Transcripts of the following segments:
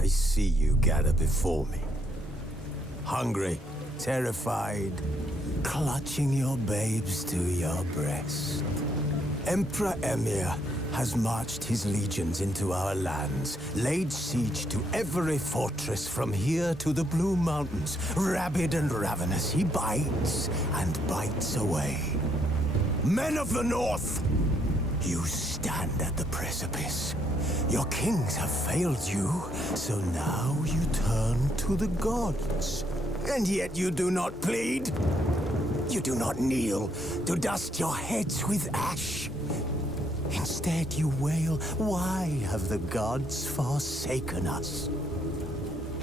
I see you gather before me. Hungry, terrified, clutching your babes to your breast. Emperor Emir has marched his legions into our lands, laid siege to every fortress from here to the Blue Mountains. Rabid and ravenous, he bites and bites away. Men of the North, you stand at the precipice. Your kings have failed you, so now you turn to the gods. And yet you do not plead. You do not kneel to dust your heads with ash. Instead you wail, why have the gods forsaken us?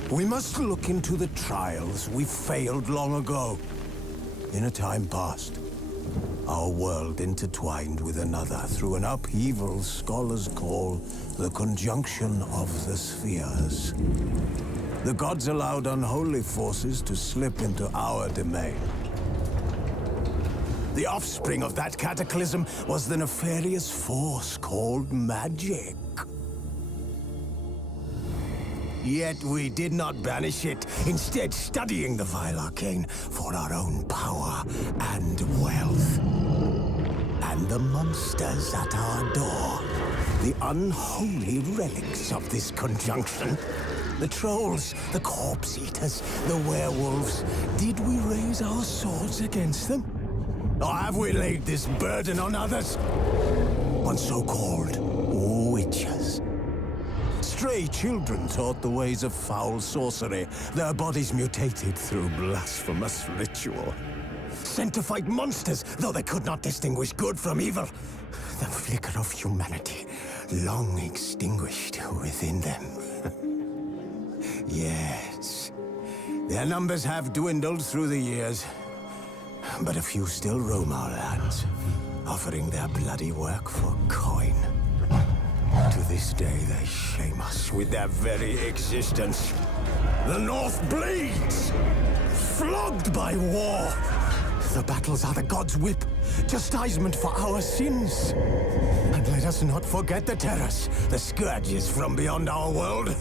We must look into the trials we failed long ago. In a time past, our world intertwined with another through an upheaval scholars call the conjunction of the spheres. The gods allowed unholy forces to slip into our domain. The offspring of that cataclysm was the nefarious force called magic. Yet we did not banish it, instead studying the vile arcane for our own power and wealth. And the monsters at our door, the unholy relics of this conjunction. The trolls, the corpse eaters, the werewolves. Did we raise our swords against them? Or have we laid this burden on others? On so-called witches. Stray children taught the ways of foul sorcery, their bodies mutated through blasphemous ritual. Sent to fight monsters, though they could not distinguish good from evil. The flicker of humanity, long extinguished within them. Yes, their numbers have dwindled through the years. But a few still roam our lands, offering their bloody work for coin. To this day, they shame us with their very existence. The North bleeds, flogged by war. The battles are the gods' whip, chastisement for our sins. And let us not forget the terrors, the scourges from beyond our world.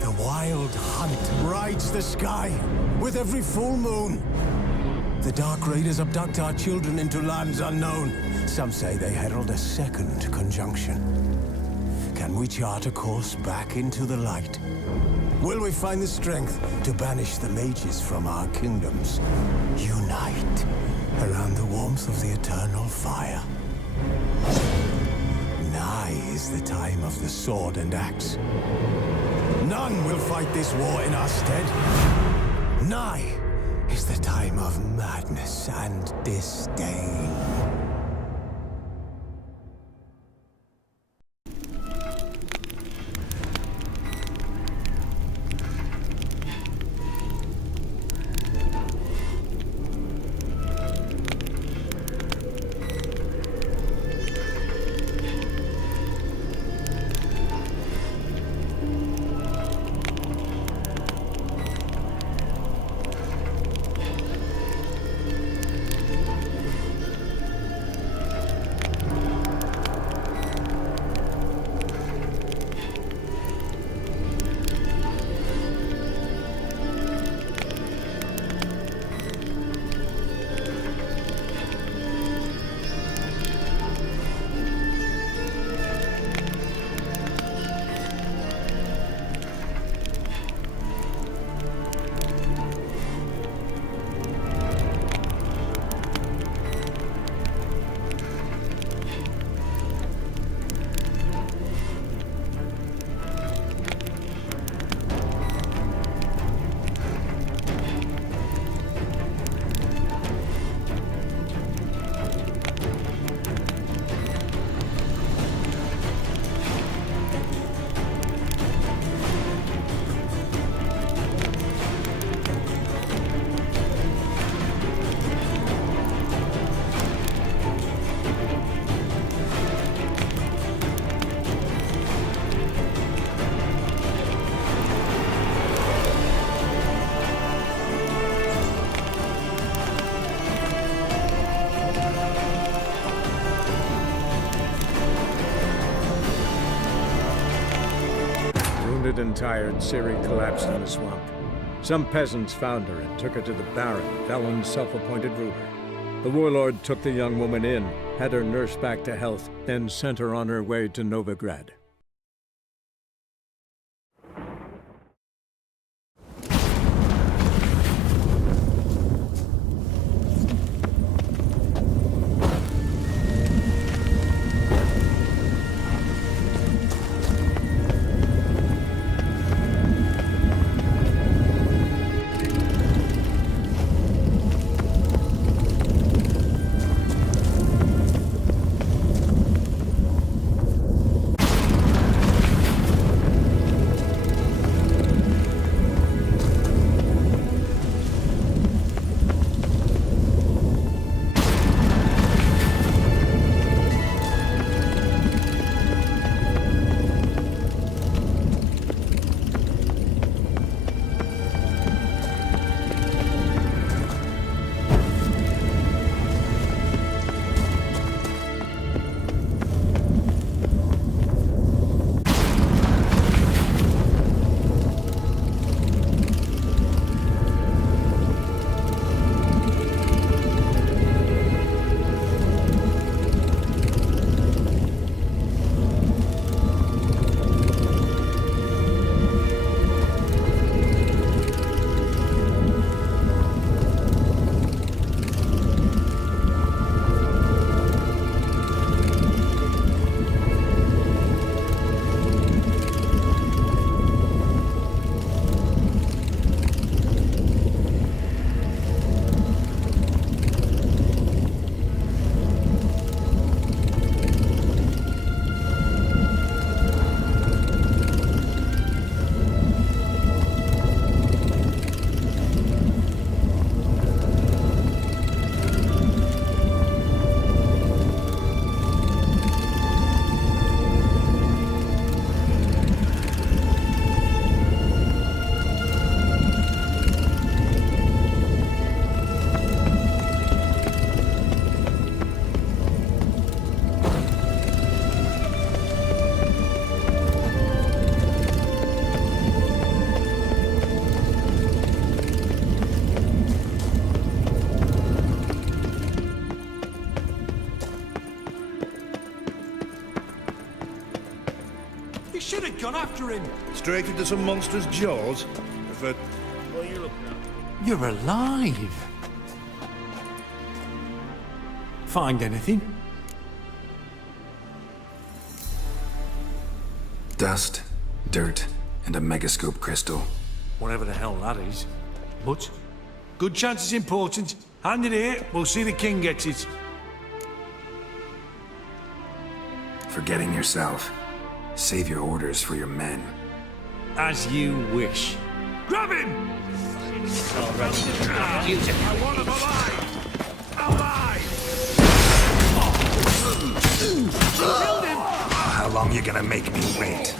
The wild hunt rides the sky with every full moon. The Dark Raiders abduct our children into lands unknown. Some say they herald a second conjunction. Can we chart a course back into the light? Will we find the strength to banish the mages from our kingdoms? Unite around the warmth of the eternal fire. Nigh is the time of the sword and axe. None will fight this war in our stead. Nigh is the time of madness and disdain. wounded and tired, Ciri collapsed in the swamp. Some peasants found her and took her to the Baron, Velen's self-appointed ruler. The warlord took the young woman in, had her nursed back to health, then sent her on her way to Novigrad. You should have gone after him. Straight into some monster's jaws? If it... What are you looking at? You're alive! Find anything? Dust, dirt, and a megascope crystal. Whatever the hell that is. But, good chance it's important. Hand it here, we'll see the king gets it. Forgetting yourself. Save your orders for your men. As you wish. Grab him! I want him alive! Alive! Killed him! How long you gonna make me wait?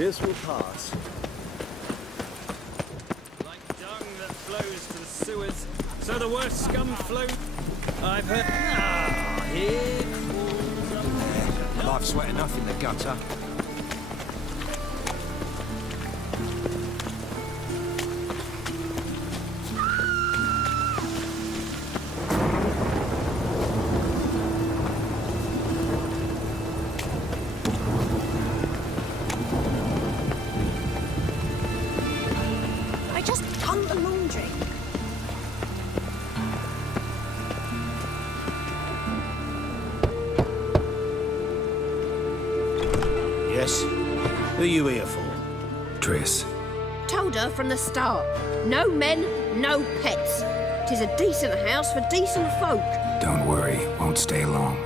This will pass. Like dung that flows to the sewers, so the worst scum flow. I've heard. Ah, here crawls a Life sweat enough in the gutter. I just hung the laundry. Yes? Who are you here for? Triss. Told her from the start. No men, no pets. 'Tis a decent house for decent folk. Don't worry, won't stay long.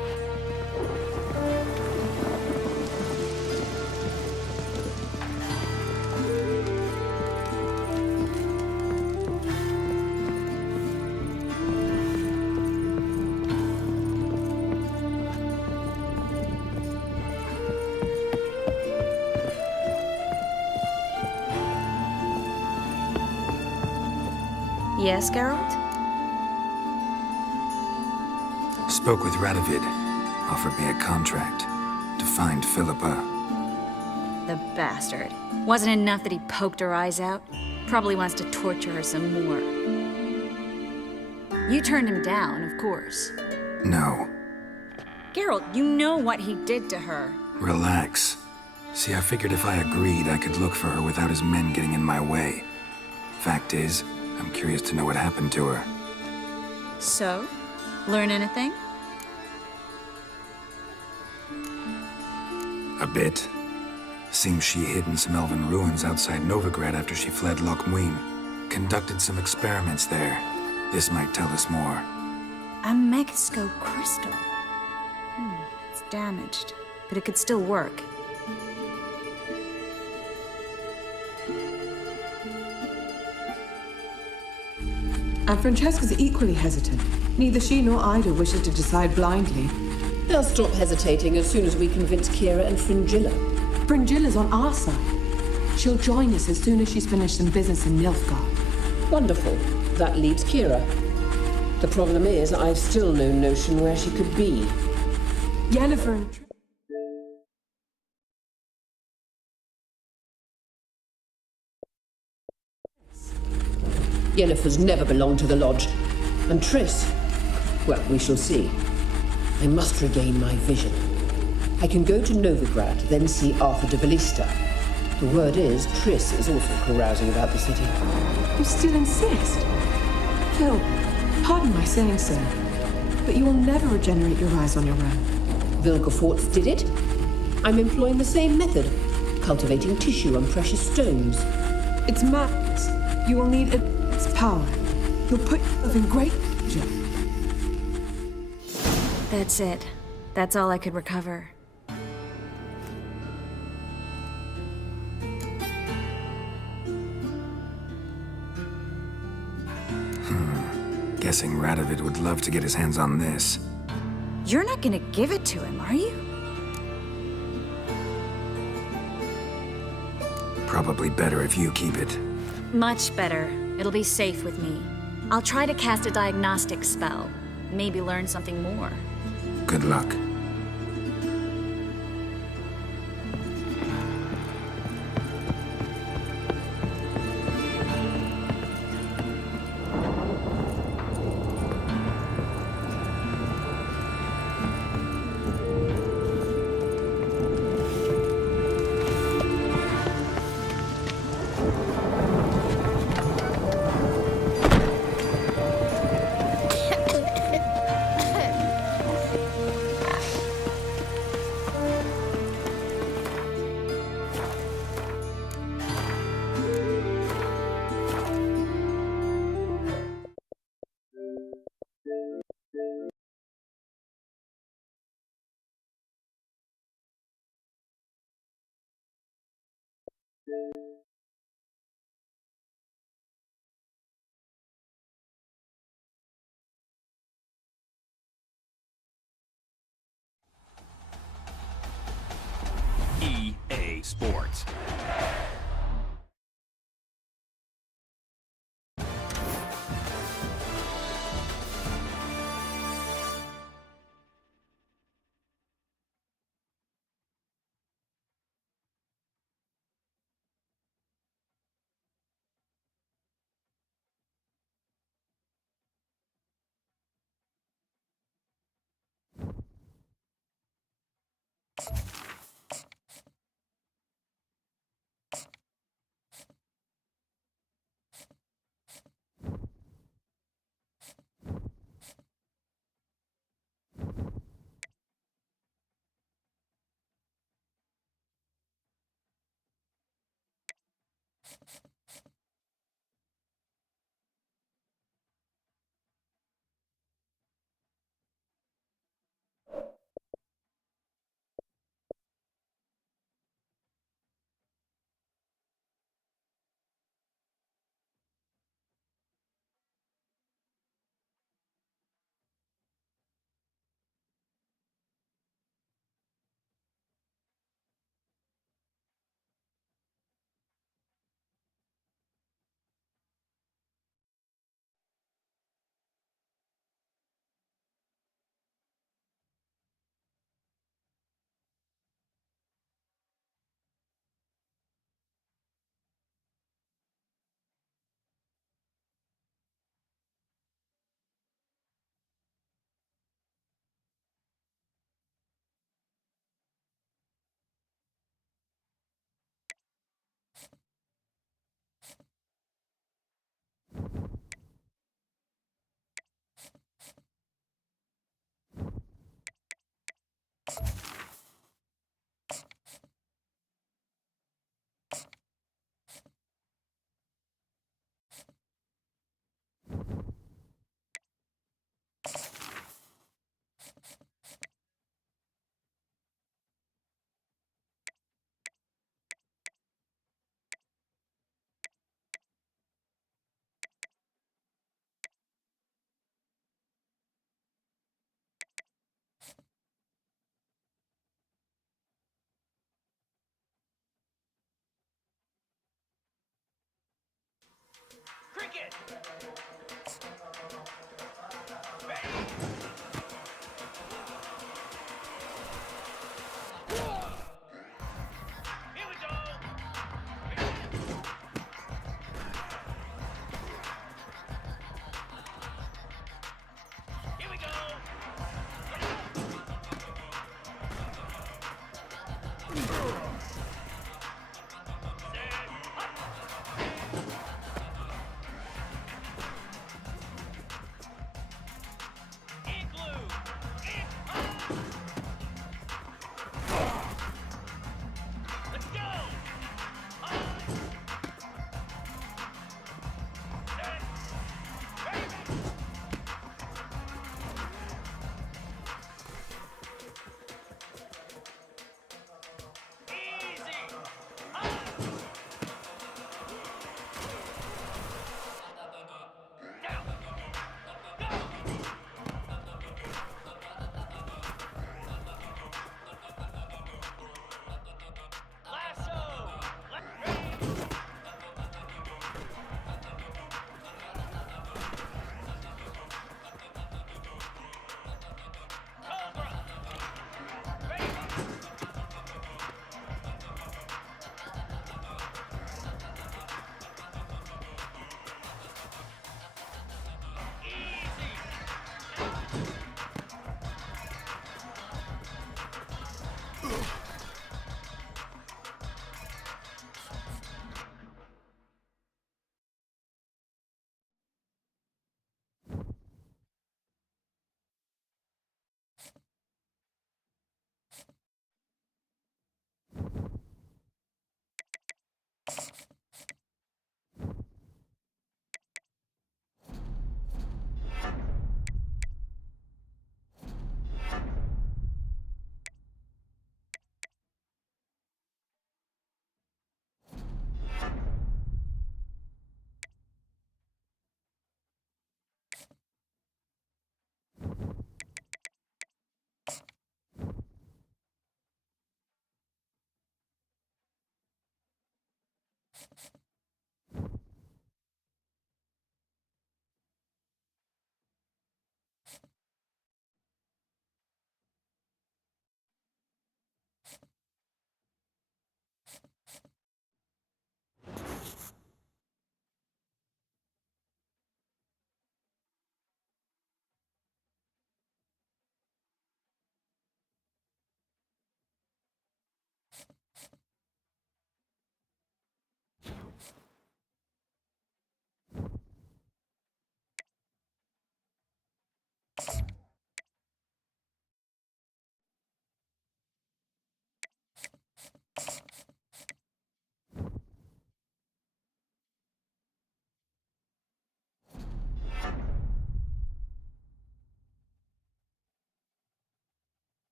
Yes, Geralt? Spoke with Radovid. Offered me a contract to find Philippa. The bastard. Wasn't enough that he poked her eyes out? Probably wants to torture her some more. You turned him down, of course. No. Geralt, you know what he did to her. Relax. See, I figured if I agreed, I could look for her without his men getting in my way. Fact is, I'm curious to know what happened to her. So? Learn anything? A bit. Seems she hid in some elven ruins outside Novigrad after she fled Loch Muin. Conducted some experiments there. This might tell us more. A Megascope crystal. It's damaged, but it could still work. And Francesca's equally hesitant. Neither she nor Ida wishes to decide blindly. They'll stop hesitating as soon as we convince Kira and Fringilla. Fringilla's on our side. She'll join us as soon as she's finished some business in Nilfgaard. Wonderful. That leaves Kira. The problem is, I've still no notion where she could be. Yennefer and Yennefer's never belonged to the Lodge. And Triss, well, we shall see. I must regain my vision. I can go to Novigrad, then see Arthur de Ballista. The word is, Triss is also carousing about the city. You still insist? Phil, pardon my saying so, but you will never regenerate your eyes on your own. Vilgefortz did it. I'm employing the same method, cultivating tissue and precious stones. It's madness. You will need its power. You'll put yourself in great danger. That's it. That's all I could recover. Guessing Radovid would love to get his hands on this. You're not gonna give it to him, are you? Probably better if you keep it. Much better. It'll be safe with me. I'll try to cast a diagnostic spell. Maybe learn something more. Good luck. EA Sports.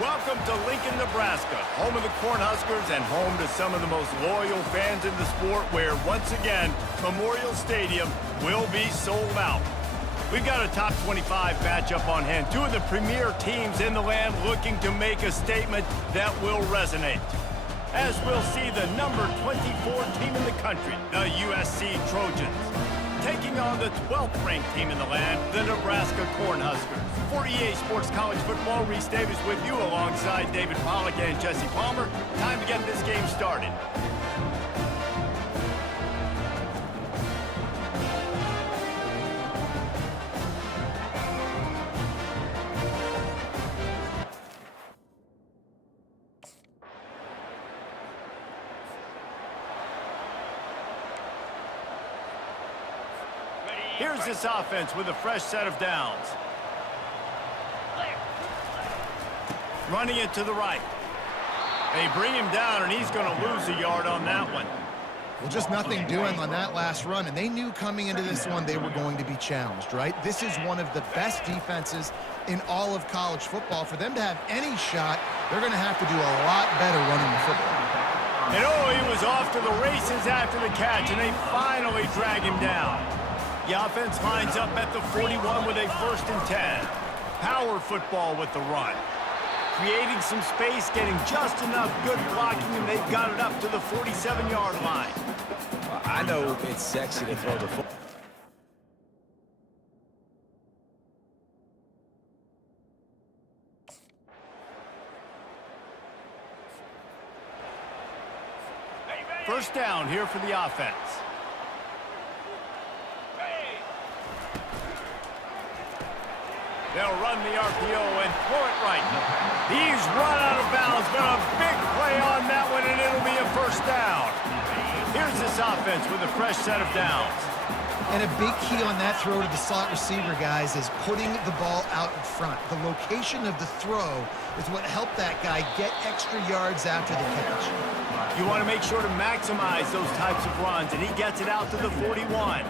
Welcome to Lincoln, Nebraska, home of the Cornhuskers and home to some of the most loyal fans in the sport, where, once again, Memorial Stadium will be sold out. We've got a top 25 matchup on hand. Two of the premier teams in the land looking to make a statement that will resonate. As we'll see the number 24 team in the country, the USC Trojans, taking on the 12th ranked team in the land, the Nebraska Cornhuskers. For EA Sports College Football, Reese Davis with you alongside David Pollack and Jesse Palmer. Time to get this game started. Here's this offense with a fresh set of downs. Running it to the right. They bring him down, and he's going to lose a yard on that one. Well, just nothing doing on that last run, and they knew coming into this one they were going to be challenged, right? This is one of the best defenses in all of college football. For them to have any shot, they're going to have to do a lot better running the football. And he was off to the races after the catch, and they finally drag him down. The offense lines up at the 41 with a 1st and 10. Power football with the run. Creating some space, getting just enough good blocking, and they've got it up to the 47-yard line. I know it's sexy to throw the football. First down here for the offense. They'll run the RPO and throw it right. He's run out of bounds, but a big play on that one, and it'll be a 1st down. Here's this offense with a fresh set of downs. And a big key on that throw to the slot receiver, guys, is putting the ball out in front. The location of the throw is what helped that guy get extra yards after the catch. You want to make sure to maximize those types of runs, and he gets it out to the 41.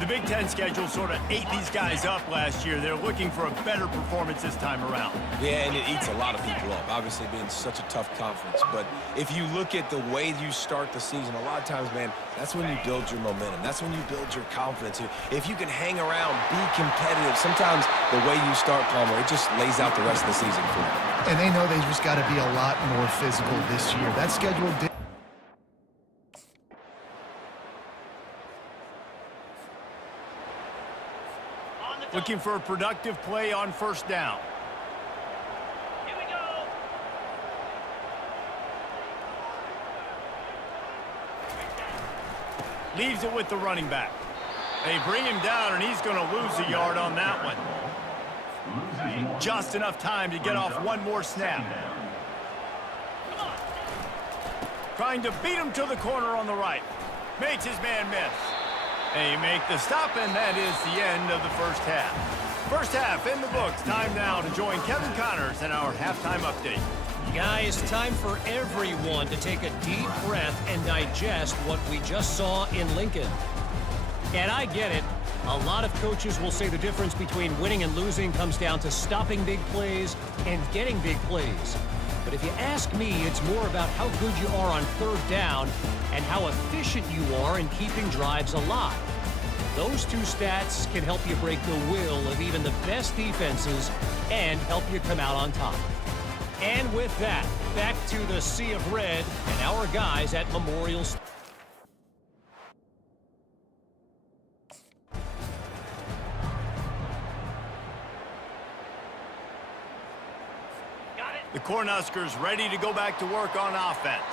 The Big Ten schedule sort of ate these guys up last year. They're looking for a better performance this time around. Yeah, and it eats a lot of people up, obviously being such a tough conference. But if you look at the way you start the season, a lot of times, man, that's when you build your momentum. That's when you build your confidence. If you can hang around, be competitive, sometimes the way you start, Palmer, it just lays out the rest of the season for you. And they know they just got to be a lot more physical this year. That schedule did. Looking for a productive play on 1st down. Here we go. Leaves it with the running back. They bring him down, and he's going to lose a yard on that one. Just enough time to get off one more snap. Trying to beat him to the corner on the right. Makes his man miss. They make the stop, and that is the end of the 1st half. 1st half in the books. Time now to join Kevin Connors in our halftime update. Guys, time for everyone to take a deep breath and digest what we just saw in Lincoln. And I get it. A lot of coaches will say the difference between winning and losing comes down to stopping big plays and getting big plays. But if you ask me, it's more about how good you are on 3rd down and how efficient you are in keeping drives alive. Those two stats can help you break the will of even the best defenses and help you come out on top. And with that, back to the Sea of Red and our guys at Memorial Stadium. The Cornhuskers ready to go back to work on offense.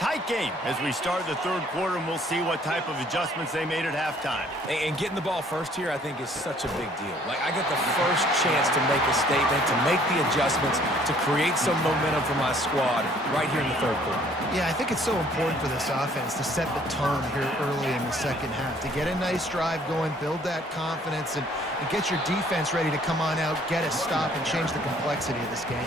Tight game as we start the 3rd quarter, and we'll see what type of adjustments they made at halftime. And getting the ball first here, I think, is such a big deal. Like, I get the first chance to make a statement, to make the adjustments, to create some momentum for my squad right here in the 3rd quarter. Yeah, I think it's so important for this offense to set the tone here early in the 2nd half, to get a nice drive going, build that confidence, and get your defense ready to come on out, get a stop, and change the complexity of this game.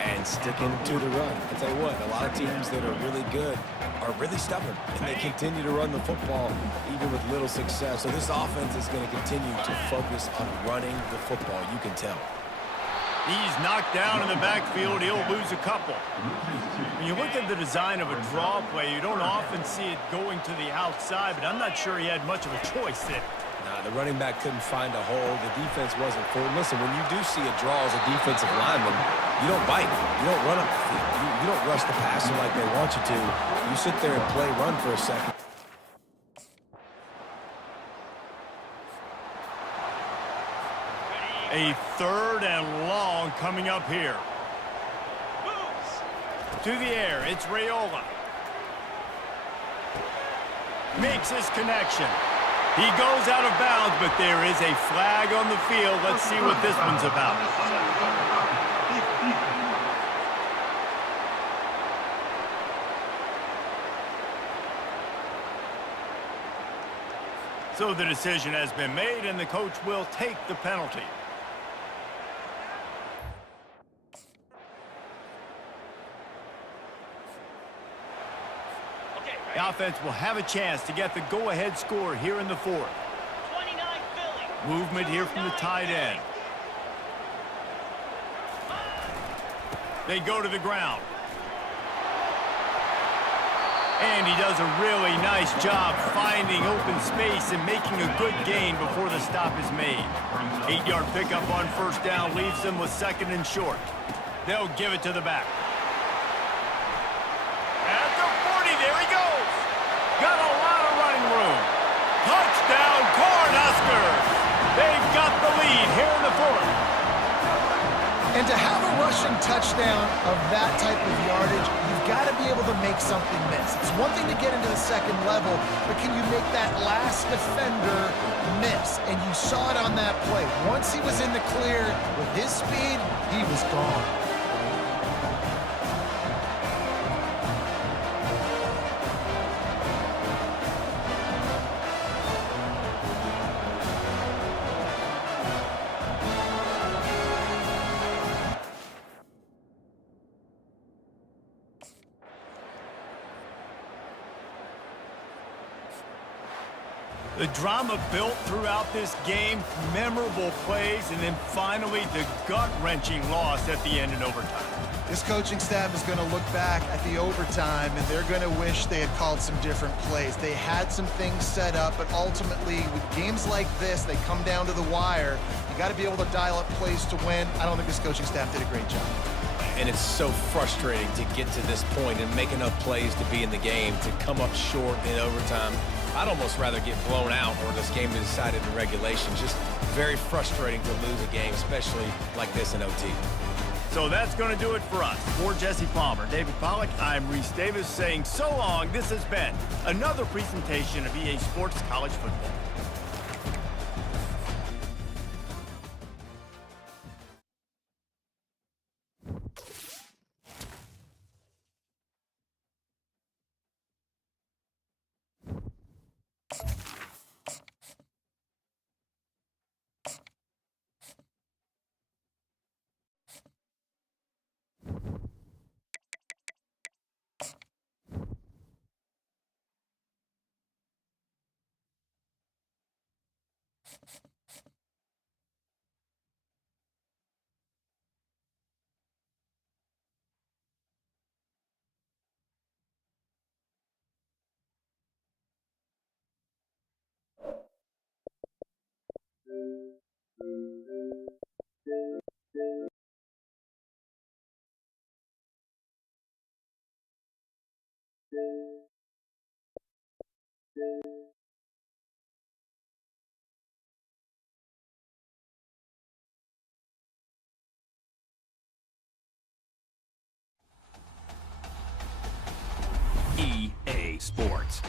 And sticking to the run. I tell you what, a lot of teams that are really good are really stubborn, and they continue to run the football even with little success. So this offense is going to continue to focus on running the football, you can tell. He's knocked down in the backfield. He'll lose a couple. When you look at the design of a draw play, you don't often see it going to the outside, but I'm not sure he had much of a choice there. Nah, the running back couldn't find a hole. The defense wasn't full. Listen, when you do see a draw as a defensive lineman, you don't bite. You don't run up the field. You don't rush the passer like they want you to. You sit there and play run for a second. A 3rd and long coming up here. To the air, it's Raiola. Makes his connection. He goes out of bounds, but there is a flag on the field. Let's see what this one's about. So the decision has been made, and the coach will take the penalty. The offense will have a chance to get the go-ahead score here in the 4th. Movement here from the tight end. They go to the ground. And he does a really nice job finding open space and making a good gain before the stop is made. 8-yard pickup on 1st down leaves them with 2nd and short. They'll give it to the back. At the 40, there he goes. Got a lot of running room. Touchdown, Cornhuskers. They've got the lead here in the 4th. And to have a rushing touchdown of that type of yardage, you've got to be able to make something miss. It's one thing to get into the 2nd level, but can you make that last defender miss? And you saw it on that play. Once he was in the clear with his speed, he was gone. The drama built throughout this game, memorable plays, and then finally the gut-wrenching loss at the end in overtime. This coaching staff is going to look back at the overtime, and they're going to wish they had called some different plays. They had some things set up, but ultimately, with games like this, they come down to the wire. You got to be able to dial up plays to win. I don't think this coaching staff did a great job. And it's so frustrating to get to this point and make enough plays to be in the game, to come up short in overtime. I'd almost rather get blown out or this game be decided in regulation. Just very frustrating to lose a game, especially like this in OT. So that's going to do it for us. For Jesse Palmer, David Pollack, I'm Reese Davis saying so long. This has been another presentation of EA Sports College Football. EA Sports.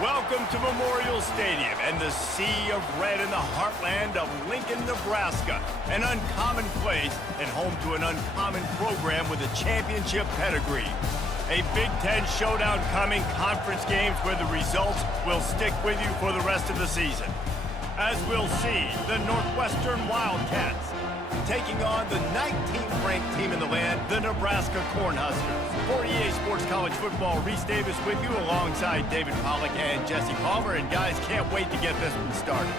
Welcome to Memorial Stadium and the sea of red in the heartland of Lincoln, Nebraska. An uncommon place and home to an uncommon program with a championship pedigree. A Big Ten showdown coming, conference games where the results will stick with you for the rest of the season. As we'll see, the Northwestern Wildcats taking on the 19th ranked team in the land, the Nebraska Cornhuskers. For EA Sports College Football, Reese Davis with you alongside David Pollack and Jesse Palmer. And guys, can't wait to get this one started.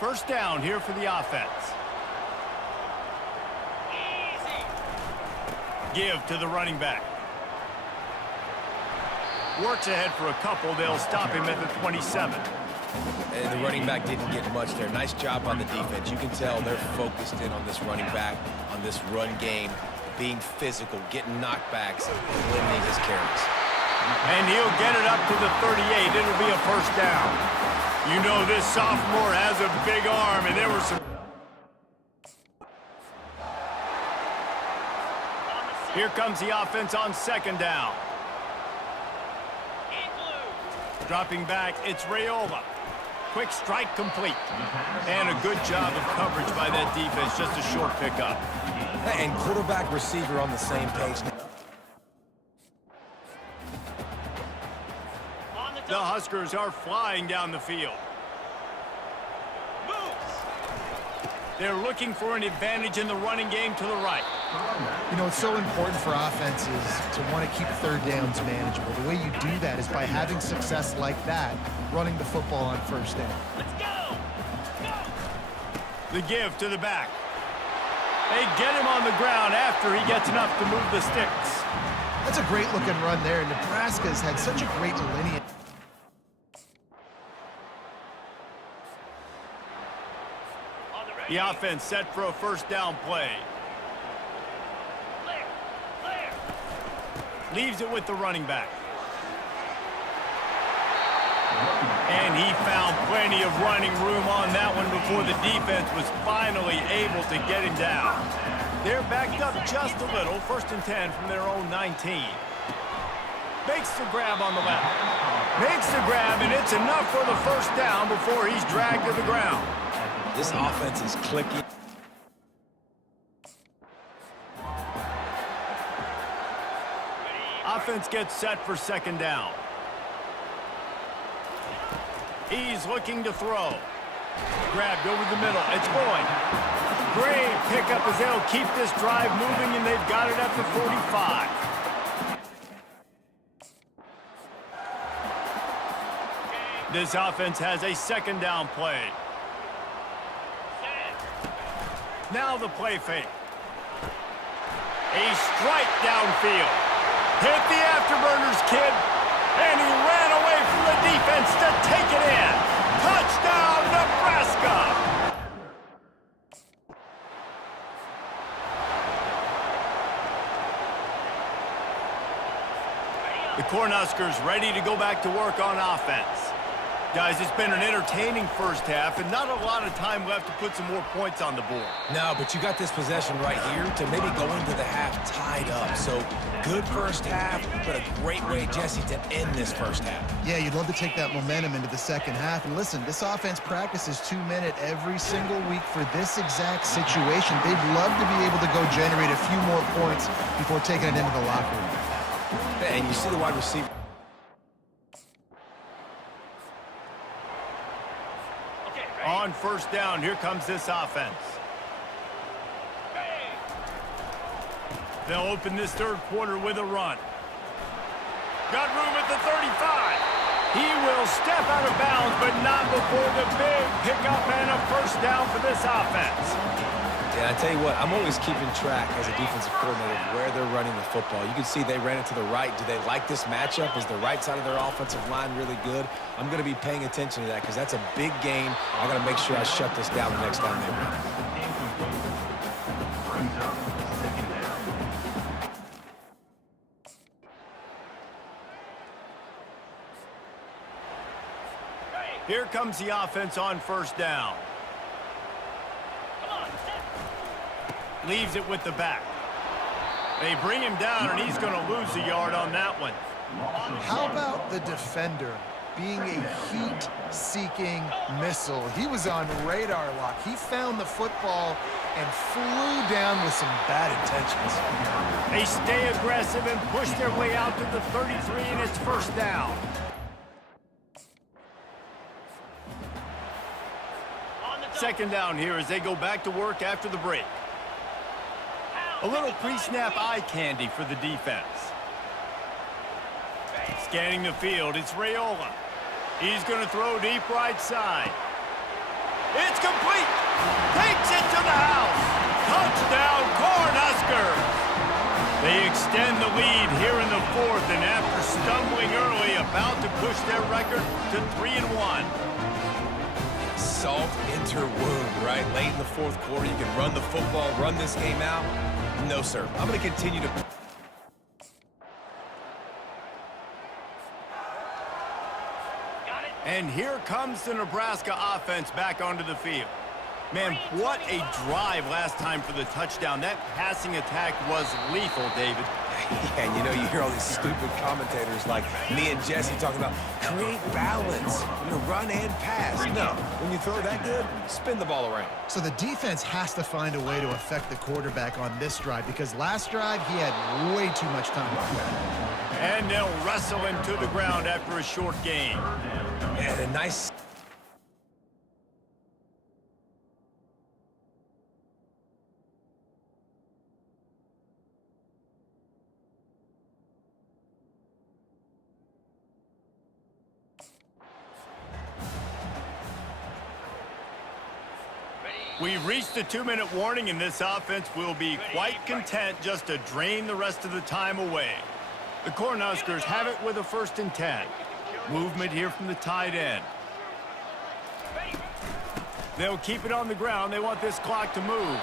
First down here for the offense. Easy. Give to the running back. Works ahead for a couple. They'll stop him at the 27. And the running back didn't get much there. Nice job on the defense. You can tell they're focused in on this running back, on this run game, being physical, getting knockbacks, and limiting his carries. And he'll get it up to the 38. It'll be a first down. You know this sophomore has a big arm, and there were some... Here comes the offense on second down. Dropping back, it's Raiola. Quick strike complete. And a good job of coverage by that defense, just a short pickup. And quarterback receiver on the same page. The Huskers are flying down the field. They're looking for an advantage in the running game to the right. You know, it's so important for offenses to want to keep third downs manageable. The way you do that is by having success like that, running the football on first down. Let's go! The give to the back. They get him on the ground after he gets enough to move the sticks. That's a great looking run there. Nebraska's had such a great lineage. The offense set for a first down play. Leaves it with the running back. And he found plenty of running room on that one before the defense was finally able to get him down. They're backed up just a little. First and 10 from their own 19. Makes the grab on the left. Makes the grab, and it's enough for the first down before he's dragged to the ground. This offense is clicking. Offense gets set for second down. He's looking to throw. Grabbed over the middle. It's going. Great pickup as they'll keep this drive moving, and they've got it at the 45. This offense has a second down play. Now the play fake. A strike downfield. Hit the afterburners, kid. And he ran away from the defense to take it in. Touchdown, Nebraska! The Cornhuskers ready to go back to work on offense. Guys, it's been an entertaining first half and not a lot of time left to put some more points on the board. No, but you got this possession right here to maybe go into the half tied up. So good first half, but a great way, Jesse, to end this first half. Yeah, you'd love to take that momentum into the second half. And listen, this offense practices 2-minute every single week for this exact situation. They'd love to be able to go generate a few more points before taking it into the locker room. And you see the wide receiver. On first down, here comes this offense. They'll open this third quarter with a run. Got room at the 35. He will step out of bounds, but not before the big pickup and a first down for this offense. Yeah, I tell you what, I'm always keeping track as a defensive coordinator of where they're running the football. You can see they ran it to the right. Do they like this matchup? Is the right side of their offensive line really good? I'm going to be paying attention to that because that's a big gain. I got to make sure I shut this down the next time they run. Here comes the offense on first down. Leaves it with the back. They bring him down, and he's going to lose a yard on that one. How about the defender being a heat-seeking missile? He was on radar lock. He found the football and flew down with some bad intentions. They stay aggressive and push their way out to the 33, and it's first down. Second down here as they go back to work after the break. A little pre-snap eye candy for the defense. Scanning the field, it's Raiola. He's going to throw deep right side. It's complete. Takes it to the house. Touchdown, Cornhuskers. They extend the lead here in the fourth, and after stumbling early, about to push their record to 3-1. Salt enter wound, right? Late in the fourth quarter, you can run the football, run this game out. No, sir. I'm going to continue to... And here comes the Nebraska offense back onto the field. Man, what a drive last time for the touchdown. That passing attack was lethal, David. Yeah, you know, you hear all these stupid commentators like me and Jesse talking about create balance, you know, run and pass. No, when you throw that good, spin the ball around. So the defense has to find a way to affect the quarterback on this drive because last drive he had way too much time. And they'll wrestle him to the ground after a short gain. And a nice... We've reached the 2-minute warning, and this offense will be quite content just to drain the rest of the time away. The Cornhuskers have it with a 1st and 10. Movement here from the tight end. They'll keep it on the ground. They want this clock to move.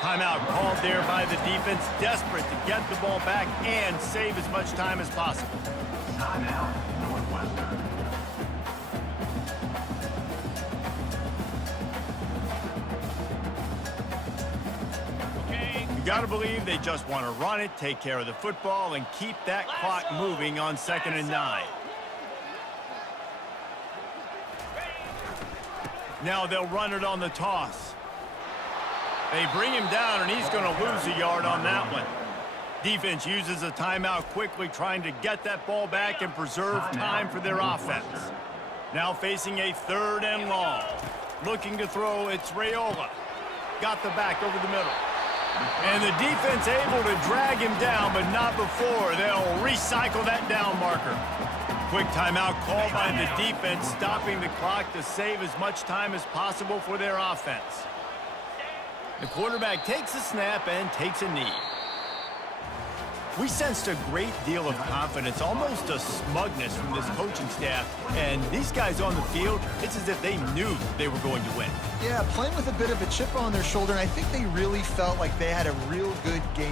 Timeout called there by the defense, desperate to get the ball back and save as much time as possible. Timeout, Northwestern. You got to believe they just want to run it, take care of the football, and keep that clock moving on 2nd and 9. Now they'll run it on the toss. They bring him down, and he's going to lose a yard on that one. Defense uses a timeout quickly, trying to get that ball back and preserve time for their offense. Now facing a 3rd and long. Looking to throw, it's Raiola. Got the back over the middle. And the defense able to drag him down, but not before. They'll recycle that down marker. Quick timeout called by the defense, stopping the clock to save as much time as possible for their offense. The quarterback takes a snap and takes a knee. We sensed a great deal of confidence, almost a smugness from this coaching staff. And these guys on the field, it's as if they knew they were going to win. Yeah, playing with a bit of a chip on their shoulder, and I think they really felt like they had a real good game.